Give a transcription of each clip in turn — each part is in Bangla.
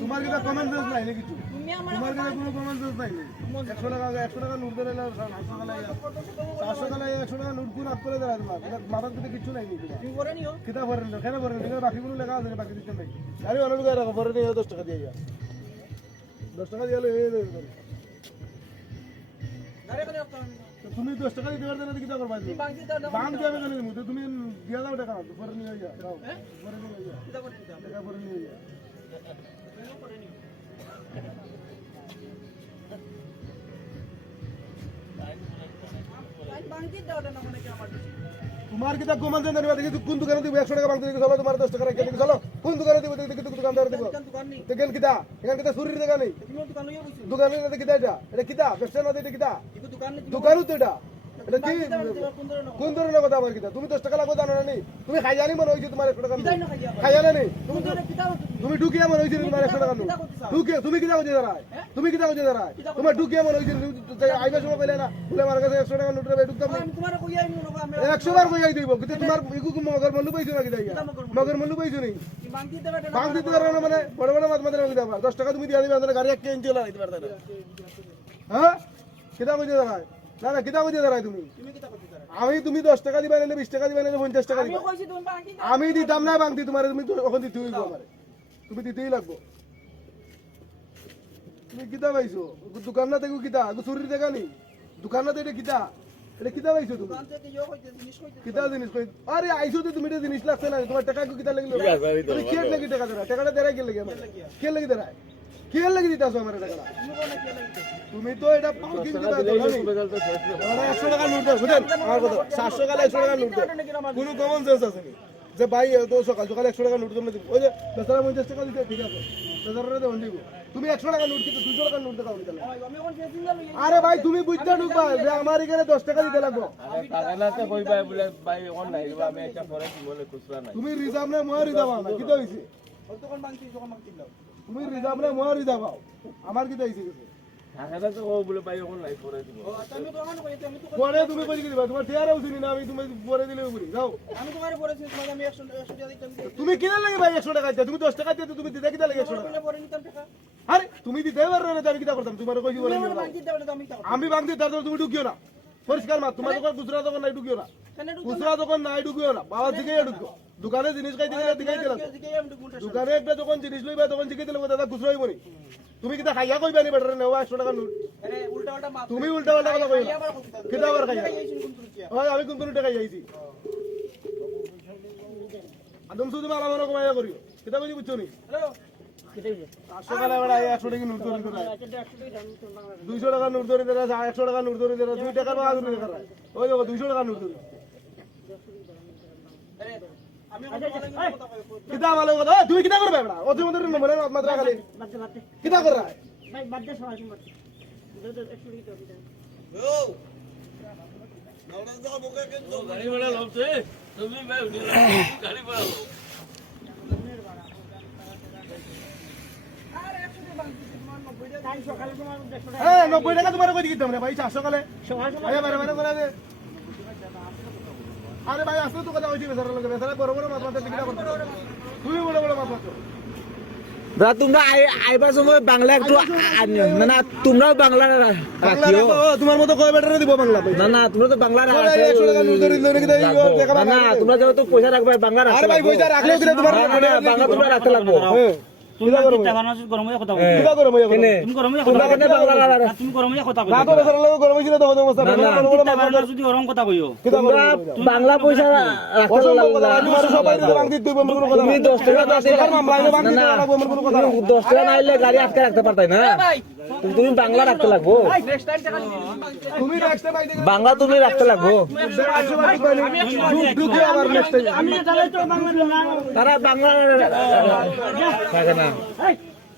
তোমার কিনা কমন সেন্স নাই না কিছু তোমার কিনা কোনো কমন সেন্স নাই একশো টাকা একশো টাকা নোট ধরে লাগে চারশো টাকা একশো টাকা নোট কোন আপ করে দেয় তোমার। মাথার দিকে কিছু নাই নাকি? কিতা পরে নিল কেন পরে নিল বাকিগুলো লেখা আছে বাকি দিতে নাই? আরে অনেক টাকা রাখো পরে নিয়ে দশ টাকা দিয়ে যা। দশ টাকা দিয়ে এই, তো তুমি দশ টাকা দিতে পারবে না কিতা করবা বাম যাবে কেন তুমি তুমি দিয়া দাও টাকা পরে নিয়ে যা দাও। পরে নিয়ে যা টাকা পরে নিয়ে যা তোমার কিতা গোমান দেন দেখি কোন দোকানে দিব একশো টাকা বাংতে চলো তোমার দশ টাকা রেখে চলো। কোন দোকানে দিব দেখি দোকানদার দিব। দেখেন কিতা এখান কিতা সুরির দোকান? নেই দোকানে কিতা এটা। এটা কিতা ব্যবসা না এটা কিতা দোকানও তো এটা। এটা কি? কোন ধরনের কথা তুমি দশ টাকা লাগবে জানো না তুমি খাই জানি মনে তোমার টাকা খাই জানে নি তুমি ঢুকিয়া মনে হয়েছে তোমার একশো টাকা ঢুকিয়া? তুমি কিতা হচ্ছে দাঁড়ায়? তুমি কিতা হচ্ছে দাঁড়ায়? তোমার ঢুকিয়া মনে হয়েছে আইবার সময় পেলে না। বলে আমার কাছে একশো টাকা নোট রেবে ঢুকতাম না একশো বার কই দিব কিন্তু তোমার ইগু মগর মল্লু পাইছো দাইয়া মগর মল্লু? পাইছো নি? বাং দিতে না? মানে? বড় বড় মাছ দশ টাকা তুমি দিয়ে দিবে গাড়ি এক ইঞ্চি হলা দিতে পারবে না হ্যাঁ? কিতা কইতে দাঁড়ায়? না না কিতা কইতে দাঁড়ায় তুমি। আমি তুমি দশ টাকা দিবা না বিশ টাকা দিবা না পঞ্চাশ টাকা দিবা। আমি দিতাম না বাংতি তোমার তুমি তো ওখান দিতে হইব আমার। তুমি দিতেই লাগবো। তুমি কিতা পাইছো? দোকান না দেখো কিতা চুরির দেখা নি দোকান না এটা কিতা এটা কিতা পাইছো তুমি? কিতা জিনিস কই? আরে আইছো তো তুমি এটা জিনিস লাগছে না তোমার টাকা কিতা লাগল তুমি কে লাগি টাকা দেরা টাকাটা দেরাই কে লাগি আমার? কে লাগি দেরাই কে লাগি দিতাছো আমার টাকাটা তুমি তো এটা একশো টাকা নোট দাও আমার কথা সাতশো টাকা একশো টাকা নোট দাও কোনো কমন সেন্স আছে নি যে ভাই তো সকাল সকাল একশো টাকা নোট জমা দিব। ওই যে বেচারা পঞ্চাশ টাকা দিতে ঠিক আছে। বেচারা তুমি একশো টাকা নোট কিন্তু দুশো টাকা নোট দেখাও দিতে আরে ভাই তুমি বুঝতে ঢুকবা যে আমার এখানে দশ টাকা দিতে লাগবো। ভাই নাই দিবা আমি একটা পরে কি বলে খুচরা নাই? তুমি রিজার্ভ নাই মই রিজার্ভ না কি তো হইছে? তুমি রিজার্ভ নাই মই রিজার্ভ আমার কি কও বলে ভাই অন নাই পরে দিব। পরে তুমি কই দিবা? তোমার উঠিনি না আমি তুমি পরে দিলে উপরি যাও। তুমি কিনা লাগে ভাই একশো টাকা দিতে? তুমি দশ টাকা দিতে তুমি দিতে কিনা লাগে একশো টাকা? আরে তুমি দিতে পারো না আমি কিটা করতাম? তোমার কই বলে আমি বাংতি তার তুমি ঢুকিও না। পরিষ্কার মা তোমার দোকান খুচরা দোকান নাই ঢুকিও না। খুচরা দোকান নাই ঢুকিও না। বাবা দিকে ঢুকিও। দোকানে জিনিস খাইতে গেলে দিকাইতে লাগবে দোকানে একটা যখন জিনিস লইবা তখন জিজ্ঞেস লাগবে দাদা খুচরাই মনি তুমি কিটা খাইয়া কইবা নি বেটার নেওয়া একশো টাকা নোট। তুমি উল্টা পাল্টা কথা কইবা কিটা আবার খাইয়া হয় আমি কোন কোন টাকা যাইছি আদম শুধু মামা মনে কমাইয়া করিও কিতা কইছি বুঝছ নি? পাঁচশো টাকা একশো টাকা নোট ধরে দুইশো টাকা নোট ধরে দেয় একশো টাকা নোট ধরে দেয় দুই টাকার বা ধরে দেয় ওই দেখো দুইশো টাকা নোট ধরে কিতা ভালো কথা? তুমি কিতা করবে বেড়া? অতি মধ্যে মনে মাত্রা খালি। কিতা কর গাড়ি ভাড়া লবছে তুমি ভাই গাড়ি ভাড়া লও। হ্যাঁ নব্বই টাকা তোমার কই দিতাম রে ভাই চারশো কালে। বারে বারে করে আরে ভাই আসলে তো কথা কইছি বেচারা লোকে। বেচারা বড় বড় মাছ মাছ করতে তুমি বড় বড় মাছ মাছ দাদা তোমরা আইবার সময় বাংলা একটু না না তোমরাও বাংলা রাখিও। তোমার মতো কয় বেটারে দিব বাংলা না না তোমরা তো বাংলা রা- আরে, একশো টাকা নোট ধরে দিলে নাকি তাই রাখব। দেখা না না। তোমরা যেহেতু পয়সা রাখবে বাংলা আরে রাখতে ভাই। পয়সা রাখলেও তোমার বাংলা তোমরা রাখতে লাগবো। হ্যাঁ বাংলা পয়সা দশ টাকা না আইলে গাড়ি আটকে রাখতে পারতাই না তুমি- বাংলা রাখতে লাগবো বাংলা তুমি রাখতে লাগবো তারা বাংলা থাকে না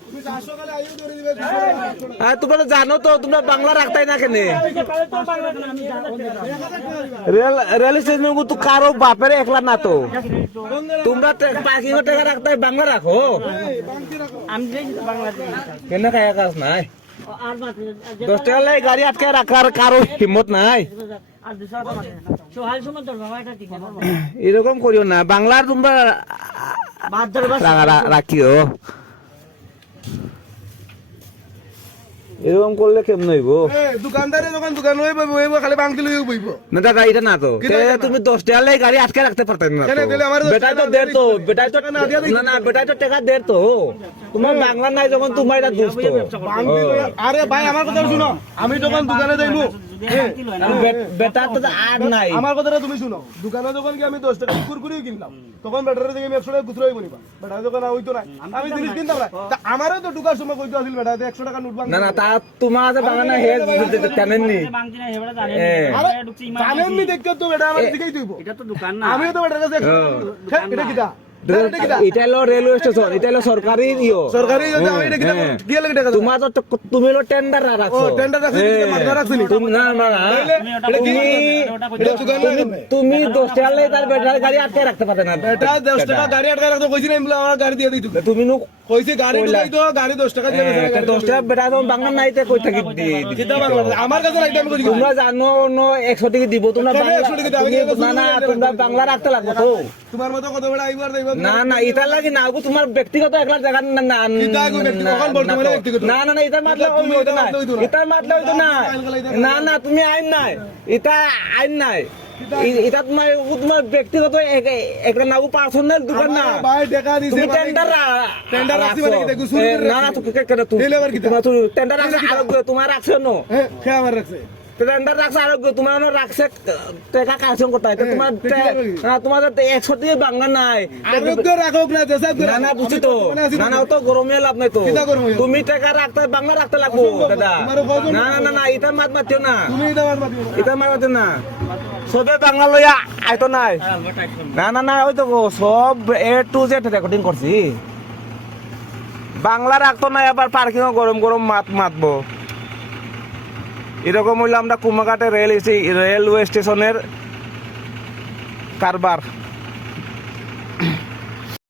তুমি 400 কালে আইও ধরে দিবে আর তোমরা জানো তো তোমরা বাংলা রাখতাই না কেন? রেল রেল স্টেশন তো কারও বাপের একলা না তো। তোমরা পার্কিং টাকা রাখতাই বাংলা রাখো। কেন খায়া কাজ নাই? দশ টাকা লাই গাড়ি আটকে রাখার কারও হিম্মত নাই। এরকম করিও না। বাংলার তোমরা রাখিও। এরকম করলে কেমন হইব? এ, দোকানদারে যখন দোকান হয়ে বইব হইব, খালি বাংতি লইও বইব। না দাদা এটা না তো। তুমি দশ টাকা লাই গাড়ি আটকে রাখতে পারতেন না কেন তো। দিলে আমার দশ বেটাই তো দের তো। বেটাই তো টাকা না না না বেটাই তো টাকা দের তো তোমার বাংলা নাই যখন তোমার এটা দুষ্ট। আরে ভাই আমার কথা শুনো। আমি যখন দোকানে যাইমু হ্যাঁ, বেটা তো আর নাই। আমার কথাটা তুমি শুনো। দোকানে যখন গিয়ে আমি দশ টাকা কুরকুরিও কিনলাম তখন ব্যাটারে দেখে আমি একশো টাকা খুচরো হইব নিবা। যখন হইতো না আমি জিনিস কিনতাম না। আমারও তো ঢুকার সময় কইতো আসিল বেটা একশো টাকা নোট না না তা তোমার আছে বাংলা না হে। আরে জানেননি দেখতে তো বেটা আমার দিকেই তুইব আমিও তো বেটার এটা কিটা এটা হলো রেলওয়ে স্টেশন এটা হলো সরকারি ইয়ো। সরকারি যদি আমি এটা কিটা হ্যাঁ। কি লাগে টাকা তোমার তো তুমি হলো টেন্ডার ও রাখছো টেন্ডার রাখছি। মাথা রাখছি তুমি না না না। তাইলে এটা কি? তুমি এটা দোকান না তুমি তুমি দশ টাকা লাই তার বেটার গাড়ি আটকে রাখতে পারতে না। বেটা দশ টাকা গাড়ি আটকা রাখতো কইছি না আমার গাড়ি দিয়ে দিই তুমি তুমি নু কইছি গাড়ি ঢুকাই তো গাড়ি দশ টাকা দিয়ে দিছে, টাকা বেটা তখন বাংলা নাইতে কই থাকি দি- দি- বাংলা? আমার কাছে রাইট আমি কইছি তোমরা জানো ন একশো টাকা দিব তোমরা বাংলা- 100 টাকা দিবে? আমি তুমি- কেন না না 100 টাকা তোমরা বাংলা রাখতে লাগবে তো তোমার মতো কত বেড়া আইবার দেইবা না না এটা লাগে না গো, তোমার ব্যক্তিগত একলা জায়গা না না কিতা গো ব্যক্তিগত? না, কখন বলতো না মানে ব্যক্তিগত? না না না মাতলে তুমি হইতো না এটা মাতলে হইতো না। এটা মাতলে হইতো না না না তুমি আইন নাই এটা আইন নাই এটা তোমার তোমার ব্যক্তিগত এক- একটা না পার্সোনাল দোকান না। ভাই টাকা দিছে তুমি টেন্ডার টেন্ডার রাখছি মানে কি দেখো, না না রাখছি। তুমি কে- কে- তুমি তো টেন্ডার রাখছে আর তোমার রাখছে নো? হ্যাঁ খেয়ে আমার রাখছে টেন্ডার রাখছে আর তোমার ওনার রাখছে টাকা কালেকশন করতে হয় তোমার হ্যাঁ, তোমার তো একশো দিয়ে বাংলা নাই। আরোগ্য রাখোক না না না বুঝছি তো। না না তো গরমে লাভ নাই তো? তুমি টাকা রাখতে বাংলা রাখতে লাগবো দাদা। না না না না এটা মাত মাতিও না। তুমি এটা আমার মাতিও এটা মাত মাতিও না। সবে বাংলা লইয়া আইতো নাই। না না না ওই তো সব এ টু জেড রেকর্ডিং করছি। বাংলা রাখতো না আবার পার্কিং গরম গরম মাত মাতবো। এরকম হইলে আমরা কুমাঘাটে রেল রেলওয়ে স্টেশনের কারবার।